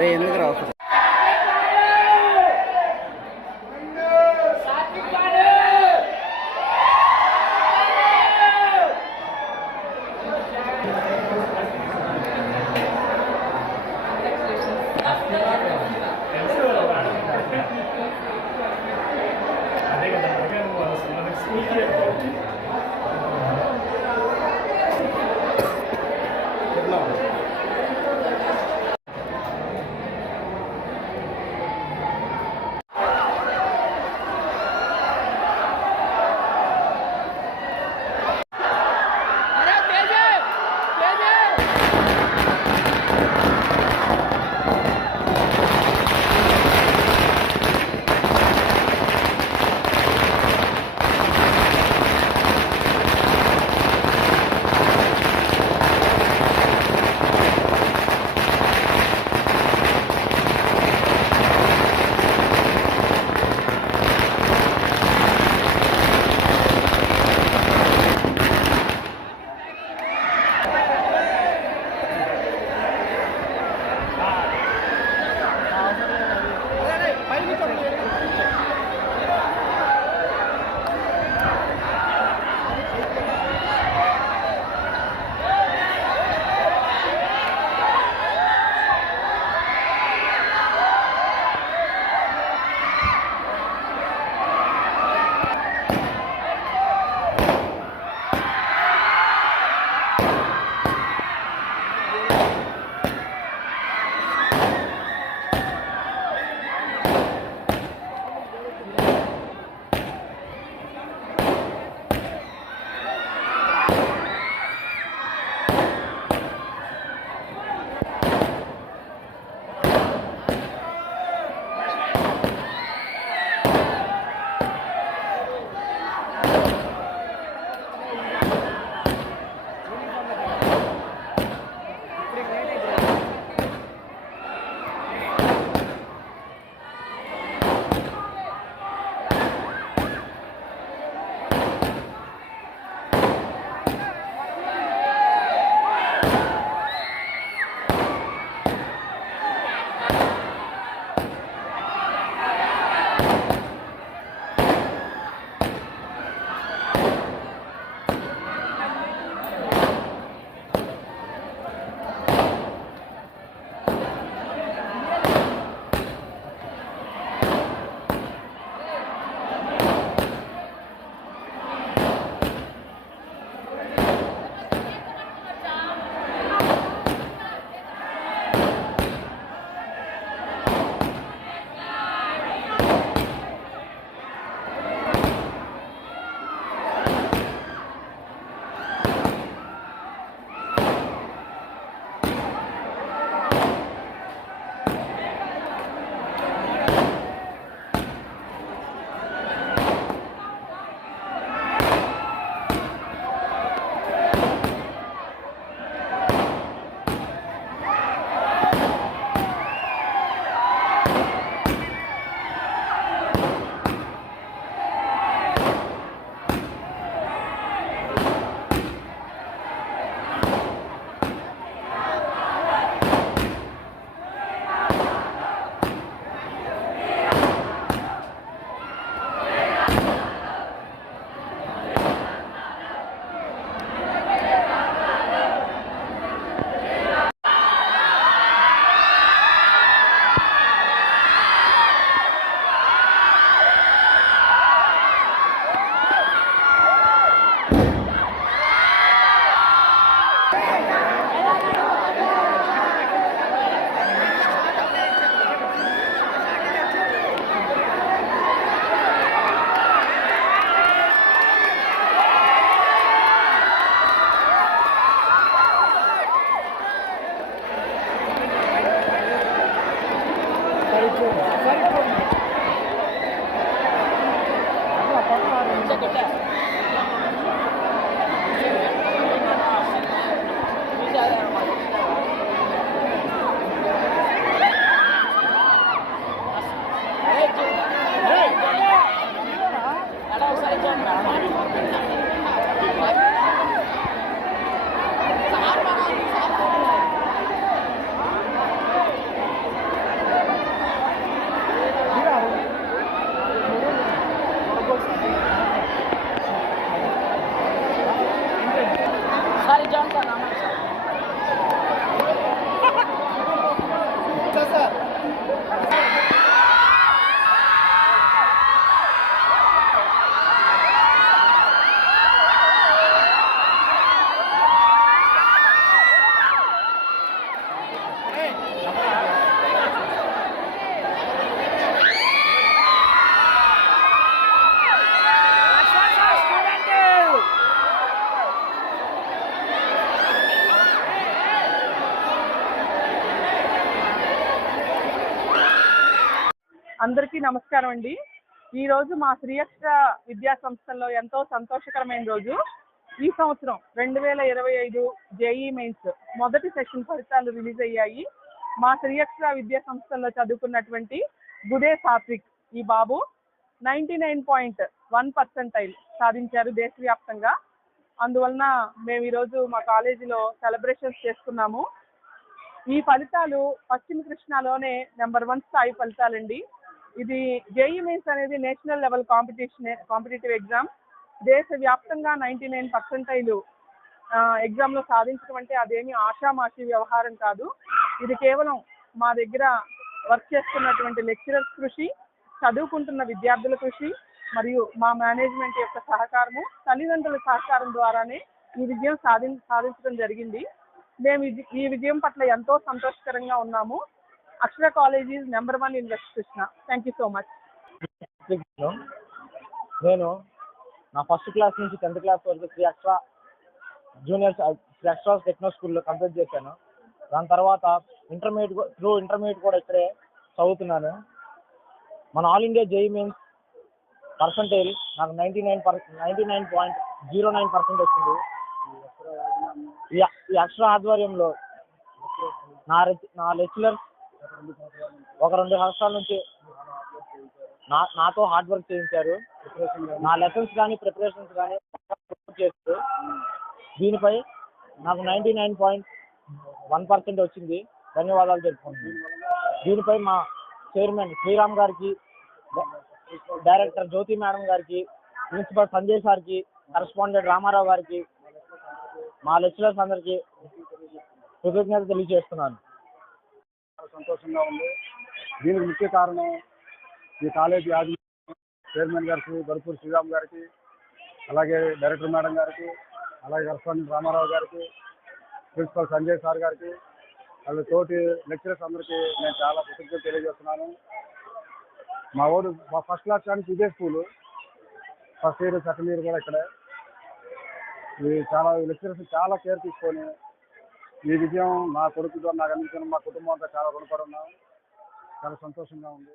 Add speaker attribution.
Speaker 1: అరే ఎందుకు రా Yeah. Hey!
Speaker 2: అందరికీ నమస్కారం అండి. ఈ రోజు మా శ్రీయక్ష విద్యా సంస్థల్లో ఎంతో సంతోషకరమైన రోజు. ఈ సంవత్సరం రెండు వేల ఇరవై ఐదు జేఈ మెయిన్స్ మొదటి సెషన్ ఫలితాలు రిలీజ్ అయ్యాయి. మా శ్రీయక్ష విద్యా సంస్థల్లో చదువుకున్నటువంటి గుడే సాత్విక్ ఈ బాబు ninety nine point one percentile సాధించారు దేశవ్యాప్తంగా. అందువలన మేము ఈరోజు మా కాలేజీలో సెలబ్రేషన్స్ చేసుకున్నాము. ఈ ఫలితాలు పశ్చిమ కృష్ణాలోనే నెంబర్ వన్ స్థాయి ఫలితాలండి. ఇది జేఈ మీన్స్ అనేది national level competition competitive exam. దేశవ్యాప్తంగా నైంటీ నైన్ పర్సెంటైలు ఎగ్జామ్లో సాధించడం అంటే అదేమి ఆషామాషి వ్యవహారం కాదు. ఇది కేవలం మా దగ్గర వర్క్ చేస్తున్నటువంటి లెక్చరర్స్ కృషి చదువుకుంటున్న విద్యార్థుల కృషి మరియు మా మేనేజ్మెంట్ యొక్క సహకారము తల్లిదండ్రుల సహకారం ద్వారానే ఈ విజయం సాధించడం జరిగింది. మేము ఈ విజయం పట్ల ఎంతో సంతోషకరంగా ఉన్నాము. Akshara college number one in Krishna. Thank you so much
Speaker 3: నేను నా ఫస్ట్ క్లాస్ నుంచి టెన్త్ క్లాస్ వరకు three extra junior Sri extra techno స్కూల్లో కంప్లీట్ చేశాను. దాని తర్వాత ఇంటర్మీడియట్ త్రూ ఇంటర్మీడియట్ కూడా ఇక్కడే చదువుతున్నాను. మన all India JEE mains percentage నాకు ninety nine per ninety nine point zero nine percent వచ్చింది. ఈ అక్షర ఆధ్వర్యంలో నా నా లెక్చరర్స్ ఒక రెండు సంవత్సరాల నుంచి నా నాతో హార్డ్ వర్క్ చేయించారు. నా లెసన్స్ కానీ ప్రిపరేషన్స్ కానీ చేస్తూ దీనిపై నాకు ninety nine point one percent వచ్చింది. ధన్యవాదాలు తెలుపుకుంటున్నాను. దీనిపై మా చైర్మన్ శ్రీరామ్ గారికి డైరెక్టర్ జ్యోతి మేడం గారికి ప్రిన్సిపల్ సంజయ్ సార్కి కరస్పాండెంట్ రామారావు గారికి మా లెక్చరర్స్ అందరికీ కృతజ్ఞత తెలియజేస్తున్నాను.
Speaker 4: సంతోషంగా ఉంది. దీనికి ముఖ్య కారణం ఈ కాలేజీ యాజమాన్యం చైర్మన్ గారికి గరుపూర్ శ్రీరామ్ గారికి అలాగే డైరెక్టర్ మేడం గారికి అలాగే కరస్పాండెంట్ రామారావు గారికి ప్రిన్సిపల్ సంజయ్ సార్ గారికి వాళ్ళ తోటి లెక్చరర్స్ అందరికీ నేను చాలా కృతజ్ఞత తెలియజేస్తున్నాను. మా ఊరు మా ఫస్ట్ క్లాస్ కానీ ఇదే school. First year second year కూడా ఇక్కడే. ఇది చాలా లెక్చరర్స్ చాలా కేర్ తీసుకొని ఈ విజయం నా కొడుకుతో నాకు అందించిన మా కుటుంబం అంతా చాలా రుణపడి ఉన్నాం. చాలా సంతోషంగా ఉంది.